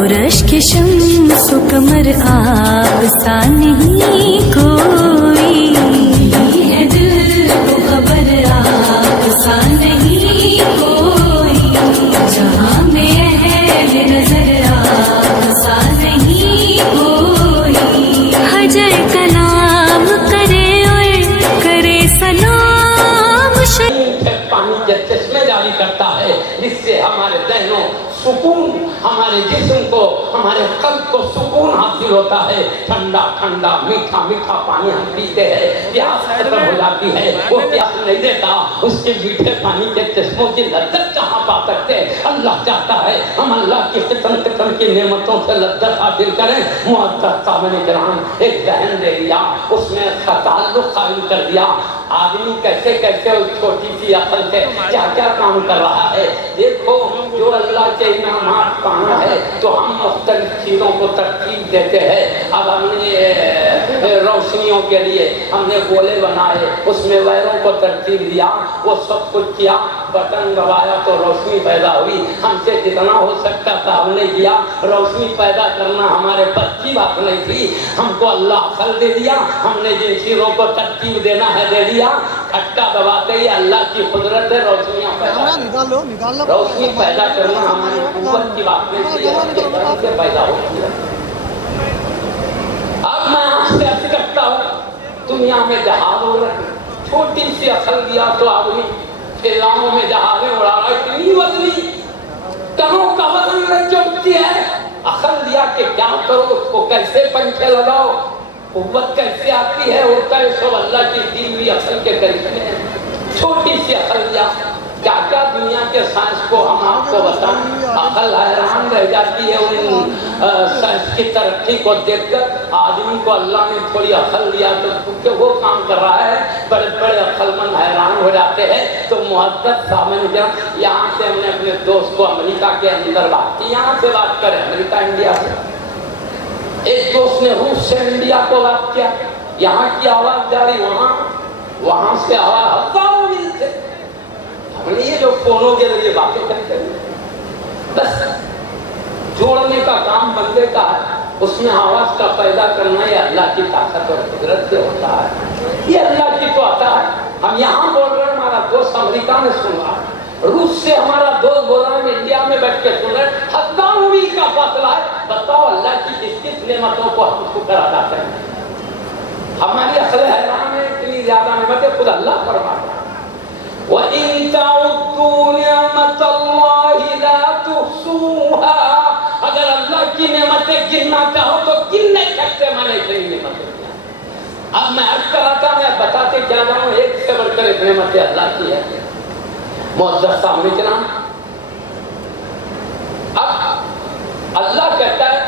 رشک شمس و قمر آپ سا نہیں کوئی ہے دل کو خبر آپ سا نہیں کوئی جہاں میں ہے نظر آپ سا نہیں کوئی حجر کلام کرے اور کرے سلام پانی کے چشمے جاری کرتا ہے جس سے ہمارے ذہنوں سکون، ہمارے جسم کو، ہمارے قلب کو سکون حاصل ہوتا ہے۔ ٹھنڈا ٹھنڈا میٹھا میٹھا پانی ہم پیتے ہیں، پیاس ختم ہو جاتی ہے، وہ پیاس نہیں دیتا، اس کے میٹھے پانی کے چشموں کی لذت کہاں پا سکتے؟ اللہ چاہتا ہے ہم اللہ کی قسم قسم کی نعمتوں سے لذت حاصل کریں۔ معزز سامعین کرام، ایک ذہن دے دیا، اس میں اس کا تعلق قائم کر دیا۔ آدمی کیسے کیسے اس چھوٹی سی عقل سے کیا کیا کام کر رہا ہے۔ دیکھو، جو اللہ کے انعامات پانا ہے تو ہم مختلف چیزوں کو ترتیب دیتے ہیں۔ اب ہم نے روشنیوں کے لیے ہم نے گولے بنائے، اس میں وائروں کو ترتیب دیا، وہ سب کچھ کیا، بٹن دبایا تو روشنی پیدا ہوئی۔ ہم سے جتنا ہو سکتا تھا ہم نے کیا۔ روشنی پیدا کرنا ہمارے بس کی بات نہیں تھی، ہم کو اللہ عقل دے دیا، ہم نے جن چیزوں کو ترتیب دینا ہے دے دیا۔ کھٹکا دباتے ہی اللہ کی قدرت ہے، روشنیاں روشنی پیدا کرنا ہماری قوت کی بات نہیں تھی، اللہ کی طرف سے پیدا ہوتی ہے۔ اب میں آپ سے عرض کرتا ہوں، دنیا میں جہاز ہو رہے ہیں، چھوٹی سی عقل دیا تو آدمی فضاؤں میں جہازیں اڑا رہا ہے، اتنی وزنی ٹنوں کا وزن لے کے اٹھتی ہے۔ عقل دیا کہ کیا کرو، اس کو کیسے پنکھے لگاؤ، قوت کیسے آتی ہے، ہوتا ہے سب اللہ کی دی ہوئی عقل کے کرشمے ہیں۔ چھوٹی سی عقل دیا، کیا کیا دنیا کے سائنس کو ہم آپ کو بتائیں، عقل حیران رہ جاتی ہے ان سائنس کی ترقی کو دیکھ کر۔ آدمی کو اللہ نے تھوڑی عقل دیا تو کیونکہ وہ کام کر رہا ہے، بڑے بڑے عقل مند حیران ہو جاتے ہیں۔ تو معزز سامعین کرام، یہاں سے ہم نے اپنے دوست کو امریکہ کے اندر بات کی، یہاں سے بات کریں امریکہ انڈیا سے، ایک دوست نے روس سے انڈیا کو بات کیا، یہاں کی آواز جاری وہاں سے آواز ہزاروں میل سے۔ ہم نے یہ جو فونوں کے ذریعے باتیں کرتے ہیں، بس جوڑنے کا کام بندے کا ہے، اس میں آواز کا پیدا کرنا یہ اللہ کی طاقت اور قدرت سے ہوتا ہے، یہ اللہ کی تو عطا ہے۔ ہم یہاں بول رہے ہیں، ہمارا دوست امریکہ میں سن رہا ہے، روس سے ہمارا دوست بول رہا ہے، انڈیا میں بیٹھ کے سن رہے ہیں، ہزاروں میل کا فاصلہ ہے۔ بتاؤ اللہ کی کس کس نعمتوں کو ہم شکر ادا کریں؟ ہماری عقل حیران ہے، اتنی زیادہ نعمتیں خود اللہ فرماتا ہے۔ وَإِن تَعُدُّوا نِعْمَةَ اللَّهِ لَا تُحْصُوهَا، اگر اللہ کی نعمتیں گننا چاہو تو گن نہیں سکتے، میں نے اتنی نعمتیں۔ اب میں عرض کراتا میں بتاتے کیا جاؤں، ایک سے بڑھ کر ایک نعمتیں اللہ کی ہے۔ معزز سامعین کرام، اب اللہ کہتا ہے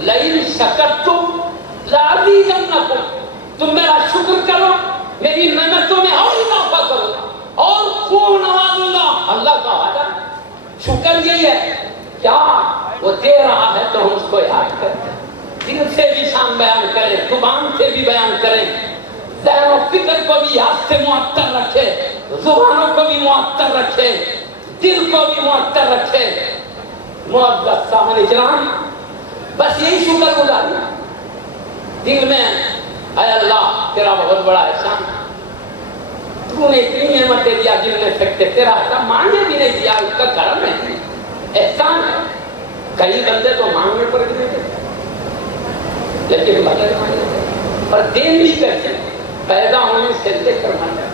لَئِن شَكَرْتُمْ لَأَزِيدَنَّكُمْ، تم میرا شکر کرو، میری نعمتوں میں اور اضافہ کرو اور خوب نوازوں گا۔ اللہ کا وعدہ، شکر یہی ہے، کیا وہ دے رہا ہے تو ہم اس کو یاد کریں، دل سے بھی شان بیان کریں، زبان سے بھی بیان کریں، ذہن و فکر کو بھی یاد سے معطر رکھے، زبانوں کو بھی معطر رکھے، دل کو بھی معطر رکھے۔ معزز سامعین کرام، بس یہی شکر گزاری ہے دل میں، اے اللہ تیرا بہت بڑا احسان، تو نے اتنی نعمتیں دیا جن میں سکتے، تیرا احسان مانگے بھی نہیں دیا، اس کا کرم نہیں، احسان ہے۔ کئی بندے تو مانگنے پر بھی نہیں دیتے، لیکن بغیر مانگے اور دین بھی کیسے، پیدا ہونے سے لے کر مرنے،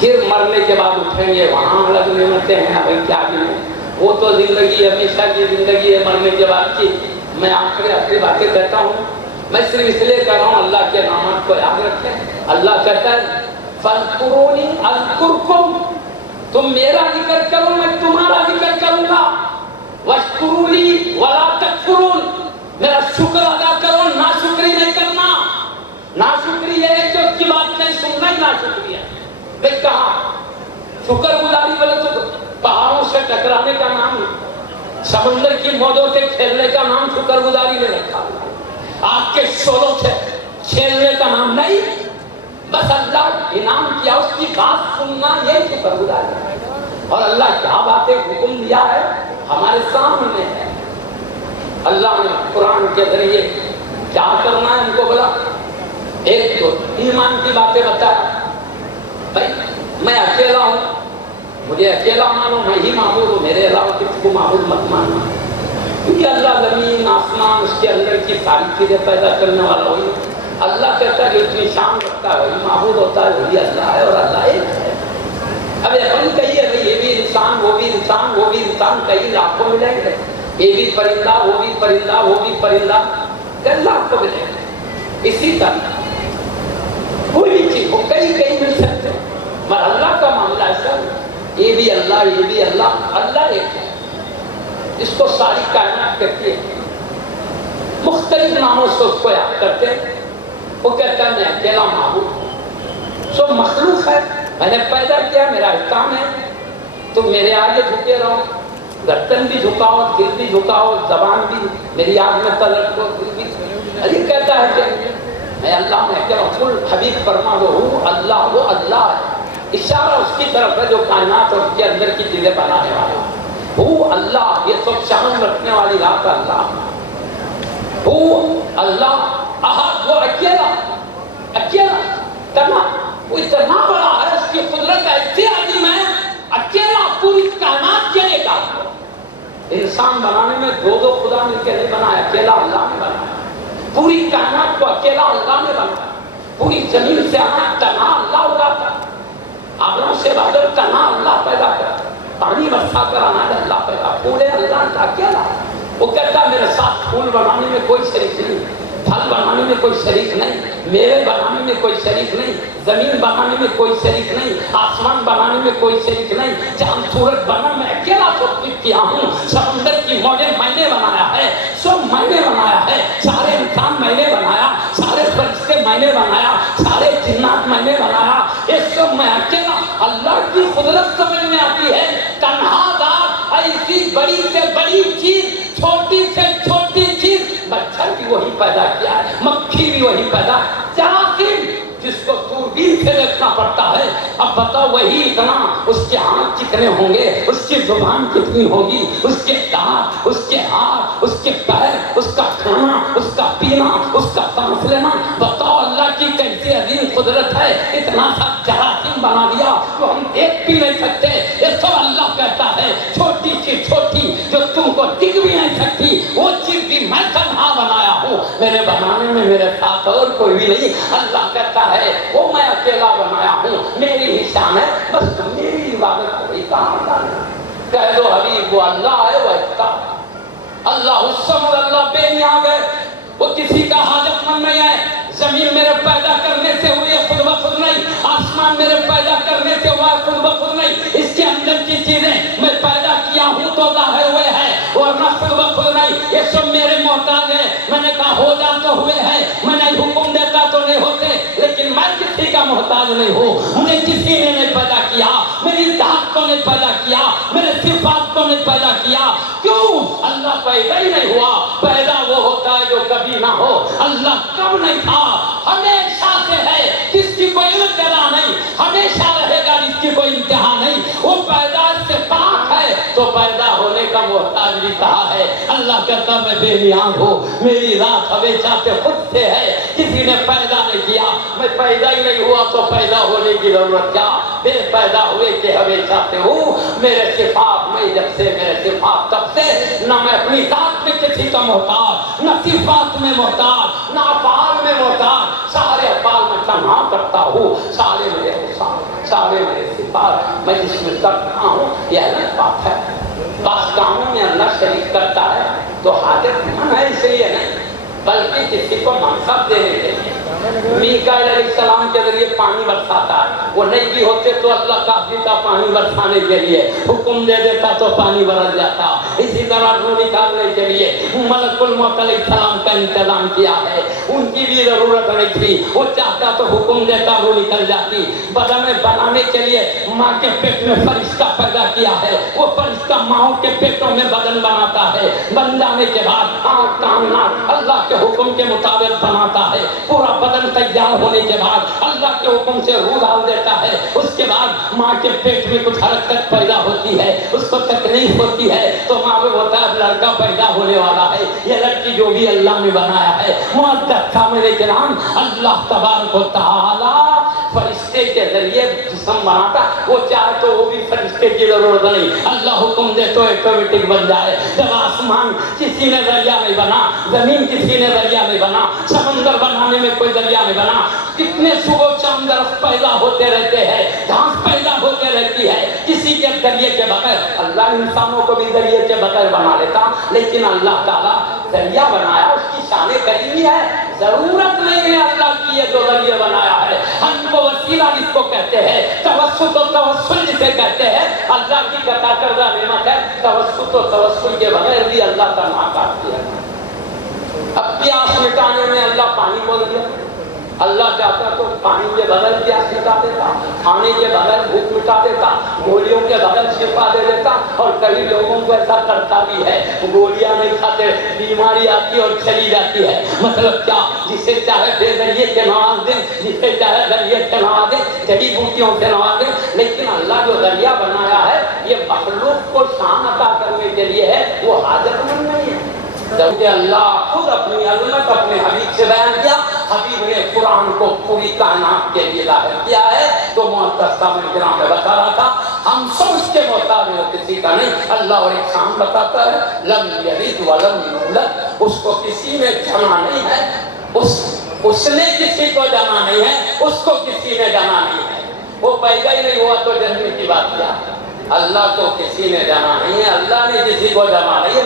پھر مرنے کے بعد اٹھیں گے وہاں الگ نعمتیں ہیں، ابھی کیا بھی نہیں، وہ تو زندگی ہمیشہ کی زندگی ہے، مرنے کے بعد کی۔ میں آخری باتیں کہتا ہوں، میں صرف اس لیے کہہ رہا ہوں اللہ کے نامات کو یاد رکھیں۔ اللہ کہتا ہے فَاذْكُرُونِي أَذْكُرْكُمْ، تم میرا ذکر کرو میں تمہارا ذکر کروں گا، وَاشْكُرُوا لِي وَلَا تَكْفُرُونَ، میرا شکر ادا کرو، ناشکری نہیں کرنا۔ ناشکری یہ ہے کہ اس کی بات نہیں سننا ہی ناشکری ہے۔ میں کہا شکر گزاری بولے تو پہاڑوں سے ٹکرانے کا نام، سمندر کی موجوں سے کھیلنے کا نام شکر گزاری نے رکھا، آپ کے شوروں سے کھیلنے کا نام نہیں، بس اللہ انعام کیا اس کی بات سننا یہ شکر گزاری ہے۔ اور اللہ کیا باتیں حکم دیا ہے ہمارے سامنے ہے، اللہ نے قرآن کے ذریعے کیا کرنا ہے ان کو بولا، ایک تو ایمان کی باتیں بتایا، بھائی میں اکیلا ہوں، مجھے اکیلا مانو، میں ہی معبود ہوں، میرے علاوہ کسی کو معبود مت ماننا، کیونکہ اللہ زمین آسمان اس کے اندر کی ساری چیزیں پیدا کرنے والا وہی، اللہ کہتا ہے کہ اتنی شان رکھتا ہے وہی معبود ہوتا ہے، وہی اللہ ہے اور اللہ ایک ہے۔ اب اپن کہیے بھائی یہ بھی انسان وہ بھی انسان وہ بھی انسان، کئی لاکھوں ملیں گے، یہ بھی پرندہ وہ بھی پرندہ وہ بھی پرندہ، کئی لاکھوں ملیں گے۔ اسی طرح کوئی بھی چیز وہ کئی مل سکتے ہیں، مگر اللہ کا معاملہ ایسا یہ بھی اللہ یہ بھی اللہ، اللہ ایک ہے، اس کو ساری کائنات کرتی ہے، مختلف ناموں سے اس کو یاد کرتے ہیں۔ وہ کہتا ہے میں اکیلا معبود ہوں، سو مخلوق ہے، میں نے پیدا کیا، میرا احکام ہے، تو میرے آگے جھکے رہو، گردن بھی جھکاؤ، دل بھی جھکاؤ، زبان بھی میری آگ میں تلک دو، دل بھی۔ علی کہتا ہے کہ میں اللہ میں کہہ رہا ہوں، کل حبیب فرما دو ہوں اللہ، وہ اللہ ہے، اشارہ اس کی طرف ہے جو کائنات اور اس کے اندر کی چیزیں بنانے والا ہے، وہ اللہ، یہ سب شان رکھنے والی ذات اللہ، وہ اللہ احد، وہ اکیلا تنہا، وہ اتنا بڑا ہے، اس کی قدرت ایسی عظیم ہے، اکیلا پوری کائنات کے لیے کام۔ انسان بنانے میں دو خدا مل کے نہیں بنایا، اکیلا اللہ نے بنایا، پوری کائنات کو اکیلا اللہ نے بنایا، پوری زمین سے اناج تنہا اللہ اگاتا، آبروں سے بادل تنہا اللہ پیدا کرتا، پانی برسا کر اناج اللہ پیدا، پورے اللہ کا اکیلا۔ وہ کہتا ہے میرے ساتھ پھول بنانے میں کوئی شریک نہیں، پھل بنانے میں کوئی شریک نہیں، میوے بنانے میں کوئی شریک نہیں، زمین بنانے میں کوئی شریک نہیں، آسمان بنانے میں کوئی شریک نہیں، چاند سورج بنا میں اکیلا سب کیا ہوں، سمندر کی موجیں میں نے بنایا ہے، سب میں نے بنایا ہے، سارے انسان میں نے بنایا، سارے فرشتے میں نے بنایا، سارے جنات میں نے بنایا، یہ سب میں اکیلا۔ اللہ کی قدرت سمجھ میں آتی ہے، تنہا ذات ایسی بڑی سے بڑی چیز، چھوٹی سے چھوٹی چیز، مچھر بھی وہی پیدا کیا ہے، مکھی بھی وہی پیدا، جراثیم جس کو دوربین سے دیکھنا پڑتا ہے، اب بتاؤ وہی اتنا، اس کے ہاتھ کتنے ہوں گے، اس کی زبان کتنی ہوگی، اس کے دانت، اس کے ہاتھ، اس کے پیر، اس کا کھانا، اس کا پینا، اس کا سانس لینا، بتاؤ اللہ کی کیسی عظیم قدرت ہے، اتنا سا جراثیم بنا دیا تو ہم دیکھ بھی نہیں سکتے، یہ سب اللہ کہتا ہے، چھوٹی سی چھوٹی جو تم کو دکھ بھی نہیں سکتی، وہ چیز بھی میں تنہا بنایا ہوں، میرے بنانے میں میرے ساتھ اور کوئی بھی نہیں۔ اللہ کہتا ہے وہ میں اکیلا بنایا ہوں، میری ہی شان ہے، بس تم میری عبادت کو ہی کہاں ڈالنا۔ کہہ دو حبیب وہ اللہ ہے، وہ ایسا اللہ الصمد، اللہ بے نیاز ہے، وہ کسی کا حاجت مند نہیں ہے۔ زمین میرے پیدا کرنے سے ہوئی خود بخود نہیں، آسمان میرے پیدا کرنے سے ہوا خود بخود نہیں، اس کے اندر کی چیزیں میں پیدا کیا ہوں تو ظاہر ہوئے ہیں، ورنہ خود بخود نہیں، یہ سب میرے محتاج ہے۔ میں نے کہا ہو جا تو ہوئے ہیں، میں نے حکم دیتا تو نہیں ہوتے، لیکن میں کسی کا محتاج نہیں ہوں، مجھے کسی نے نہیں پیدا کیا، میری ذات کو نہیں پیدا کیا، میرے صفات کو نہیں پیدا کیا۔ کیوں؟ اللہ پیدا ہی نہیں ہوا، پیدا وہ ہوتا ہے جو کبھی نہ ہو۔ اللہ کب نہیں تھا، ہمیشہ سے ہے، جس کی کوئی ابتدا نہیں، ہمیشہ رہے گا جس کی کوئی انتہا نہیں، وہ پیدائش سے پاک ہے تو پیدا ہونے کا محتاج بھی کہا ہے۔ اللہ کہتا میں بے نیاز ہوں، میری ذات ہمیشہ سے خود سے ہے، کسی نے پیدا نہیں کیا، میں پیدا ہی نہیں ہوا تو پیدا ہونے کی ضرورت کیا، بے پیدا ہوئے کہ ہمیشہ سے ہوں، میرے صفات میں جب سے میرے صفات تب سے، نہ میں اپنی ذات میں کسی کا محتاج، نہ صفات میں محتاج، نہ افعال میں محتاج، سارے افعال میں تنہا کرتا ہوں، سارے میرے افعال، سارے میرے صفات میں جس میں کرتا ہوں، یہ الگ بات ہے۔ بعض کاموں میں اللہ شریک کرتا ہے تو حاجت من ہے اس لیے نہیں، بلکہ کسی کو منصب دینے کے لیے۔ میکائیل علیہ السلام کے ذریعے پانی برساتا ہے، وہ نہیں بھی ہوتے تو اللہ کافی تھا پانی برسانے کے لیے، حکم دے دیتا تو پانی برس جاتا۔ اسی طرح روح نکالنے کے لیے ملک الموت علیہ السلام کا انتظام کیا ہے، ان کی بھی ضرورت نہیں تھی. وہ چاہتا تو حکم دیتا وہ نکل جاتی. بدن بنانے کے لیے ماں کے پیٹ میں فرشتہ پیدا کیا ہے, وہ فرشتہ ماں کے پیٹوں میں بدن بناتا ہے. بن جانے کے بعد آنکھ کان ناک اللہ کے حکم کے مطابق بناتا ہے. پورا بدن تیار ہونے کے بعد اللہ کے حکم سے روح ڈال دیتا ہے. اس کے بعد ماں کے پیٹ میں کچھ حرکت پیدا ہوتی ہے, اس کو تکلیف ہوتی ہے تو معلوم ہوتا ہے لڑکا پیدا ہونے والا ہے. یہ لڑکی جو بھی اللہ نے بنایا ہے. معزز سامعین کرام, اللہ تبارک و تعالی فرشتے کے ذریعے جسم بناتا. وہ چاہے تو وہ بھی فرشتے کی ضرورت نہیں, اللہ حکم دے تو آٹومیٹک بن جائے. جب آسمان کسی نے ذریعہ نہیں بنا, زمین کسی نے ذریعہ نہیں بنا, سمندر بنانے میں کوئی ذریعہ نہیں بنا. کتنے صبح شام درخت پیدا ہوتے رہتے ہیں, گھاس پیدا ہوتے رہتی ہے کسی کے ذریعے کے بغیر. اللہ انسانوں کو بھی ذریعے کے بغیر بنا لیتا, لیکن اللہ تعالیٰ ذریعہ بنایا. اس کی شان کریمی ہے, ضرورت نہیں ہے اللہ کی یہ جو ذریعہ بنایا ہے. ہم کو وسیلہ جس کو کہتے ہیں, توسط و توسل جسے کہتے ہیں, اللہ کی عطا کردہ نعمت ہے. توسط و توسل کے بغیر بھی اللہ کا نام کاٹتی ہے. اب پیاس مٹانے میں اللہ پانی بول دیا. اللہ چاہتا تو پانی کے بغیر پیاس مٹا دیتا, کھانے کے بغیر بھوک مٹا دیتا, گولیوں کے بغیر شفا دے دیتا. اور کئی لوگوں کو ایسا کرتا بھی ہے, گولیاں نہیں کھاتے, بیماری آتی اور چلی جاتی ہے. مطلب کیا, جسے چاہے بے ذریعے کے نواز دیں, جسے چاہے ذریعے سے نواز دیں, جڑی بوٹیوں سے نواز دیں. لیکن اللہ جو ذریعہ بنایا ہے یہ مخلوق کو شان عطا کرنے کے لیے ہے, وہ حاجت مند نہیں ہے. جبکہ اللہ خود اپنی عظمت اپنے حبیب سے بیان کیا. حبیب نے قرآن کو پوری کائنات کے لیے ظاہر کیا ہے. تو معزز سامعین کرام میں بتا رہا تھا, ہم سب اس کے محتاج ہو, کسی کا نہیں. اللہ اور ایک شان بتاتا ہے, لم یلد ولم یولد, اس کو کسی میں جمع نہیں ہے, اس نے کسی کو جمع نہیں ہے, اس کو کسی نے جمع نہیں ہے. وہ پیدا ہی نہیں ہوا تو جنم کی بات کیا. اللہ کو کسی نے جمع نہیں ہے, اللہ نے کسی کو جمع نہیں ہے.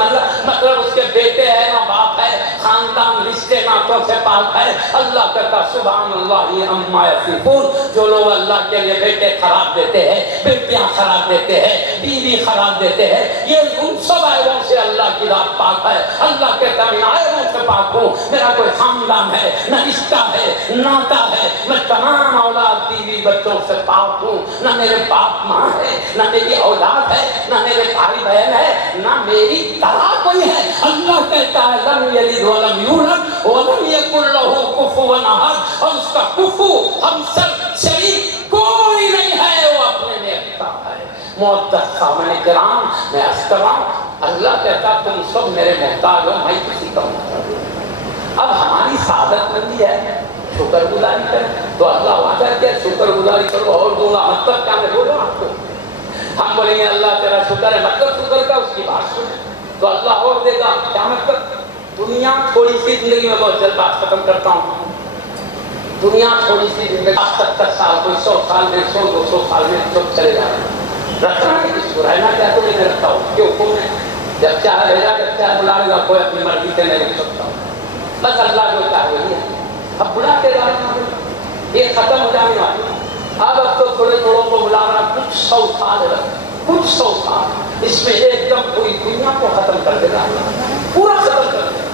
مطلب اس کے بیٹے ہے نہ باپ ہے, خاندان رشتے ناتوں سے پاک ہے. اللہ کہتا سبحان اللہ عما یصفون. جو لوگ اللہ کے لیے بیٹے خراب دیتے ہیں, بیٹیاں خراب دیتے ہیں, بیوی خراب دیتے ہیں, یہ ان سب عیبوں سے اللہ کی ذات پاک ہے. اللہ کہتا میں عیبوں سے پاک ہوں, میرا کوئی خاندان ہے نہ رشتہ ہے ناتا ہے, میں تمام اولاد بیوی بچوں سے پاک ہوں. نہ میرے باپ ماں ہے, نہ میری اولاد ہے, نہ میرے بھائی بہن ہے, نہ میری طرح کوئی ہے. اللہ کہتا ہے لم یلد ولم یولد ولم یکن لہ کفوا احد. اور اس کا کفو ہم سب شریک کوئی نہیں ہے, وہ اپنے میں یکتا ہے. معزز سامعین کرام, میں عرض کر رہا ہوں, اللہ کہتا تم سب میرے محتاج ہو, میں کسی کا محتاج ہوں. اب ہماری سعادت مندی ہے شکر گزاری کریں. تو اللہ وعدہ کیا, شکر گزاری کرو اور دوں گا. مطلب کیا, میں بولوں آپ کو, ہم بولیں گے اللہ تیرا شکر ہے, مطلب شکر کا اس کی بات سنیں تو اللہ اور دے گا. کیا مطلب, دنیا تھوڑی سی زندگی میں بہت جلد بات ختم کرتا ہوں. دنیا تھوڑی سی زندگی, 70 سال, کوئی 100 سال میں, 100-200 سال میں سب چلے جا رہے ہیں. رکھنا ہے کس کو, رہنا کیا تو میں رکھتا ہوں کہ حکم ہے, جب چاہے بھیجا, جب چاہے بلا لے گا, کوئی اپنی مرضی سے نہیں رکھ سکتا ہوں. بس اللہ جو چاہے وہی ہے. اب بلا کے جانا, یہ ختم ہو جانے والی. اب تو تھوڑے تھوڑوں کو بلا رہا, کچھ 100 سال ہے, کچھ 100 سال, اس میں ایک دم پوری دنیا کو ختم کر دے گا, پورا ختم کر دے گا.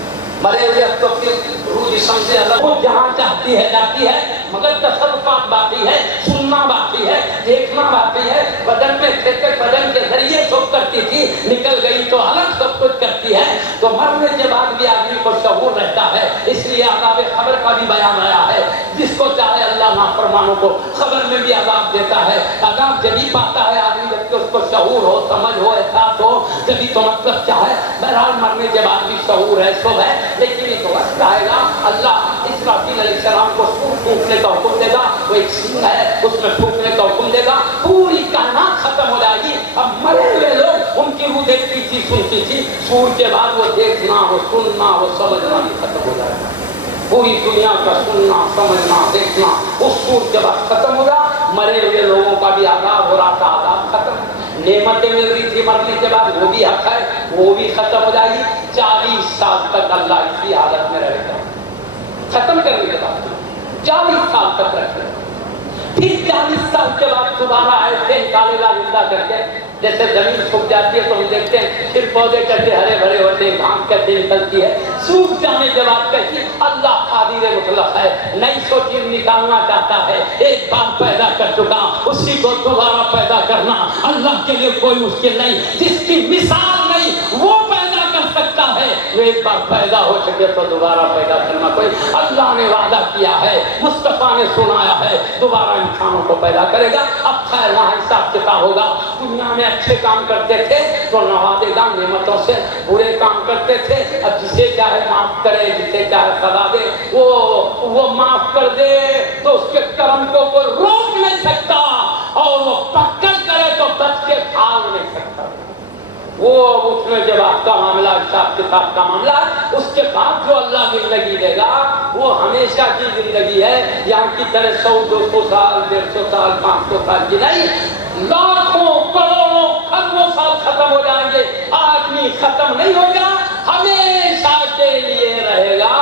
مرے ہوئے اب تو پھر روح جسم سے الگ, وہ جہاں چاہتی ہے جاتی ہے, مگر تصرفات باقی ہے, سننا باقی ہے, دیکھنا باقی ہے. بدن میں تھے بدن کے ذریعے سب کرتی تھی, نکل گئی تو الگ سب کچھ کرتی ہے. تو مرنے کے بعد بھی آدمی کو شعور رہتا ہے. اس لیے عذاب قبر کا بھی بیان آیا ہے. جس کو چاہے اللہ نافرمانوں کو قبر میں بھی عذاب دیتا ہے. عذاب جبھی پاتا ہے آدمی جب کہ اس کو شعور ہو, سمجھ ہو, احساس ہو, جبھی تو مطلب کیا ہے. بہرحال مرنے کے بعد بھی شعور ہے, سب ہے, لیکن ایک وقت آئے گا اللہ اسرافیل علیہ السلام کو سور پھونکنے کا حکم دے گا. وہ ایک سنگ ہے, اس میں پھونکنے کا حکم دے گا, پوری کائنات ختم ہو جائے گی. اب مرے ہوئے لوگ, ان کی روح دیکھتی تھی, سنتی تھی, سور کے بعد وہ دیکھنا, وہ سننا, وہ سمجھنا بھی ختم ہو جائے گا. پوری دنیا کا سننا, سمجھنا, دیکھنا اس سور کے بعد ختم ہوگا. مرے ہوئے لوگوں کا بھی عذاب ہو رہا تھا, عذاب ختم. نعمتیں مل رہی تھی مرنے کے بعد, وہ بھی حق ہے, وہ بھی ختم ہو جائے گی. 40 سال تک اللہ اسی حالت میں رہے گا, ختم کرنے کے بعد 40 سال تک رہے گا. پھر 40 سال کے بعد دوبارہ ایسے نکالے گا زندہ کر کے, جیسے زمین سوکھ جاتی ہے تو ہم دیکھتے ہیں پھر پودے کیسے ہرے بھرے ہوتے ہیں، گھاس کیسے نکلتی ہے، سوکھ جانے کے بعد کیسی اللہ قادر مطلق ہے، نئی سوچ نکالنا چاہتا ہے، ایک بار پیدا کر چکا اسی کو دوبارہ پیدا کرنا اللہ کے لیے کوئی مشکل نہیں، جس کی مثال نہیں وہ پیدا کر سکتا ہے، وہ ایک بار پیدا ہو سکے تو دوبارہ پیدا کرنا کوئی اللہ نے وعدہ کیا ہے، مصطفیٰ نے سنایا ہے دوبارہ انسانوں کو پیدا کرے گا۔ اب خیر وہاں حساب کتاب ہوگا، دنیا میں اچھے کام کرتے تھے تو نوازے گا نعمتوں سے، برے کام کرتے تھے اب جسے چاہے معاف کرے، جسے چاہے سزا دے وہ معاف کر دے تو اس کے کرم کو کوئی روک نہیں سکتا، اور وہ پکڑ کرے تو بچ کے بھاگ نہیں سکتا۔ وہ اٹھنے کے بعد کا معاملہ، حساب کتاب کا معاملہ، اس کے بعد جو اللہ زندگی دے گا وہ ہمیشہ کی زندگی ہے، یہاں کی طرح 100-200 سال 150 سال 500 سال کی نہیں، لاکھوں کروڑوں خربوں سال ختم ہو جائیں گے، آدمی ختم نہیں ہوگا، ہمیشہ کے لیے رہے گا۔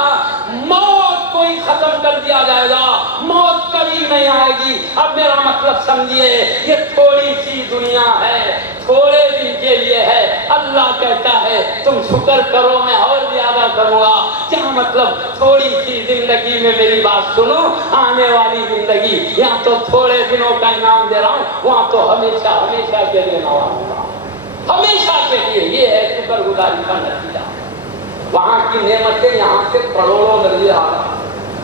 موت کوئی ختم کر دیا جائے گا، موت کبھی نہیں آئے گی۔ اب میرا مطلب سمجھیے، یہ تھوڑی سی دنیا ہے، تھوڑے دن کے لیے ہے، اللہ کہتا ہے تم شکر کرو میں اور زیادہ کروں گا۔ کیا مطلب؟ تھوڑی سی زندگی میں میری بات سنو، آنے والی زندگی یہاں تو تھوڑے دنوں کا انعام دے رہا ہوں، وہاں تو ہمیشہ ہمیشہ کے لیے نوازوں، ہمیشہ کے لیے۔ یہ ہے شکر گزاری کا نتیجہ۔ وہاں کی نعمتیں یہاں سے کروڑوں درجے اعلیٰ،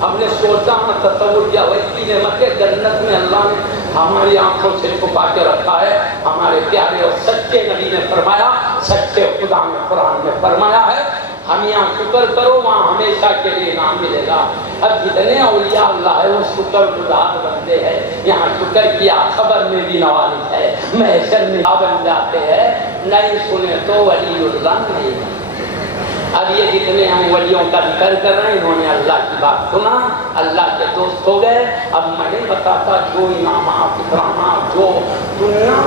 ہم نے سوچا نہ تصور کیا ویسی نعمتیں جنت میں اللہ نے ہماری آنکھوں سے چھپا کے رکھا ہے۔ ہمارے پیارے اور سچے نبی نے فرمایا، سچے خدا نے قرآن میں فرمایا ہے، ہم یہاں شکر کرو وہاں ہمیشہ کے لیے انعام ملے گا۔ اب جتنے اولیاء اللہ ہے وہ شکر گزار بندے ہیں، یہاں شکر کیا خبر میں بھی نوازش ہے، محشر میں بن جاتے ہیں، نہیں سنے تو ولی اللہ نہیں۔ اب یہ جتنے ہم ولیوں کا ذکر کر رہے ہیں انہوں نے اللہ کی بات سنا، اللہ کے دوست ہو گئے۔ اب میں نہیں بتاتا جو انعامات اکرامات جو دنیا،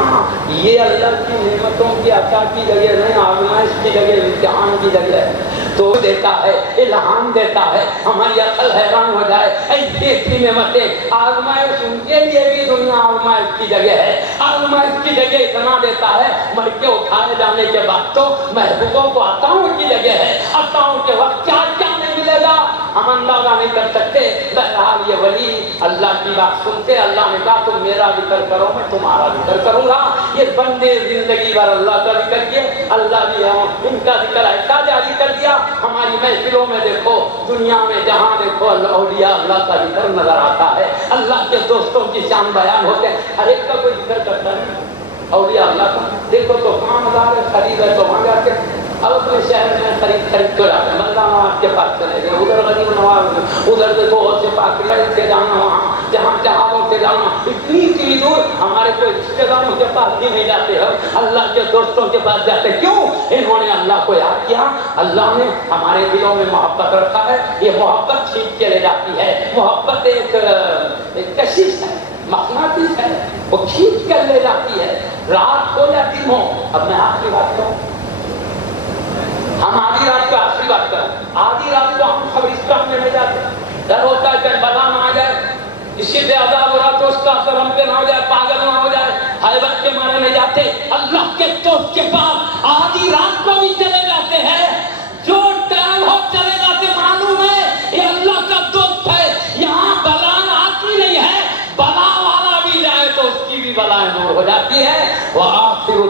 یہ اللہ کی نعمتوں کی عطا کی جگہ نہیں، آزمائش کی جگہ، امتحان کی جگہ ہے، تو دیتا ہے، الہام دیتا ہے، ہماری عقل حیران ہو جائے ایسی ایسی نعمتیں۔ آزمائش ان کے لیے بھی دنیا آزمائش کی جگہ ہے، آزمائش کی جگہ اتنا دیتا ہے، مر کے اٹھائے جانے کے بعد تو محبوبوں کو عطاؤں کی جگہ ہے، عطاؤں کے وقت کیا کیا نہیں ملے گا ہم اندازہ نہیں کر سکتے۔ بہرحال یہ ولی اللہ کی بات سنتے، اللہ نے کہا تم میرا ذکر کرو میں تمہارا ذکر کروں گا۔ یہ بندے زندگی بھر اللہ کا ذکر کیے، اللہ بھی ان کا ذکر ایسا جاری کر دیا۔ ہماری محفلوں میں دیکھو، دنیا میں جہاں دیکھو اولیاء اللہ کا ذکر نظر آتا ہے، اللہ کے دوستوں کی شان بیان ہوتے ہیں، ہر ایک کا کوئی ذکر کرتا نہیں اولیاء اللہ کا۔ دیکھو تو کہاں مزار ہے، خرید ہے تو وہاں جاتے، اب اپنے شہر میں خرید تو جاتے ہیں، مولانا نواز کے پاس چلے گئے، ادھر غریب نواز، ادھر دیکھو سے پاک سے جانا، وہاں جہاں جہازوں سے جانا، اتنی دور ہمارے کوئی رشتے داروں کے پاس بھی نہیں جاتے ہیں، اللہ کے دوستوں کے پاس جاتے۔ کیوں؟ انہوں نے اللہ کو یاد کیا، اللہ نے ہمارے دلوں میں محبت رکھا ہے، یہ محبت کھینچ کے لے جاتی ہے، محبت ایک کشش ہے، مقناطیس ہے، وہ کھینچ کر لے جاتی ہے، رات ہو یا دن ہو۔ اب میں آپ کی بات کروں، ہم آدھی رات کو آخری بات کریں، آدھی رات کو ہم قبرستان میں نہیں جاتے، ڈر ہوتا ہے کہ بلا نہ آ جائے، کسی پہ عذاب ہو رہا تو اس کا اثر ہم پہ نہ ہو جائے، پاگل نہ ہو جائے، حیبت کے مارے نہیں جاتے۔ اللہ کے دوست کے پاس آدھی رات کو بھی چلے جاتے ہیں، جو ٹائم ہو چلے جاتے، معلوم ہے یہ اللہ کا دوست ہے، یہاں بلا آتی نہیں ہے، بلا والا بھی جائے تو اس کی بھی بلائیں دور ہو جاتی ہے۔ وآخر